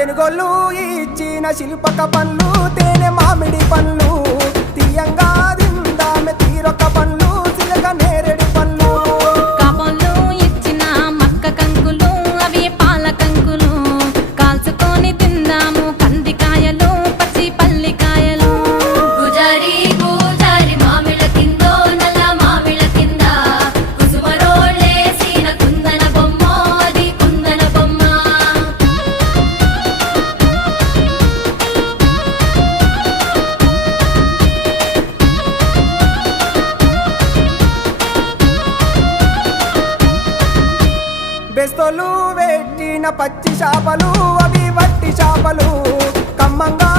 తెనుగోళ్ళు ఇచ్చిన శిల్పక పండ్లు తేనె మామిడి పండ్లు తీయంగా దిందామె తీరొక పండ్లు చిలక నేరేడు పండ్లు కాబోళ్ళు ఇచ్చిన మక్క కంకులు అవి పాల కంకులు కాల్చుకొని తిందాము కందికాయలు పచ్చి పల్లికాయలు గుజారి గుజారి మామిళ్ళ కిందో నల్ల మామిళ్ళ కింద కుసుమరోళ్ళేసిన కుందన బొమ్మ అది కుందన బొమ్మ బెస్తోలు పెట్టిన పచ్చి చేపలు అవి వట్టి చేపలు కమ్మంగా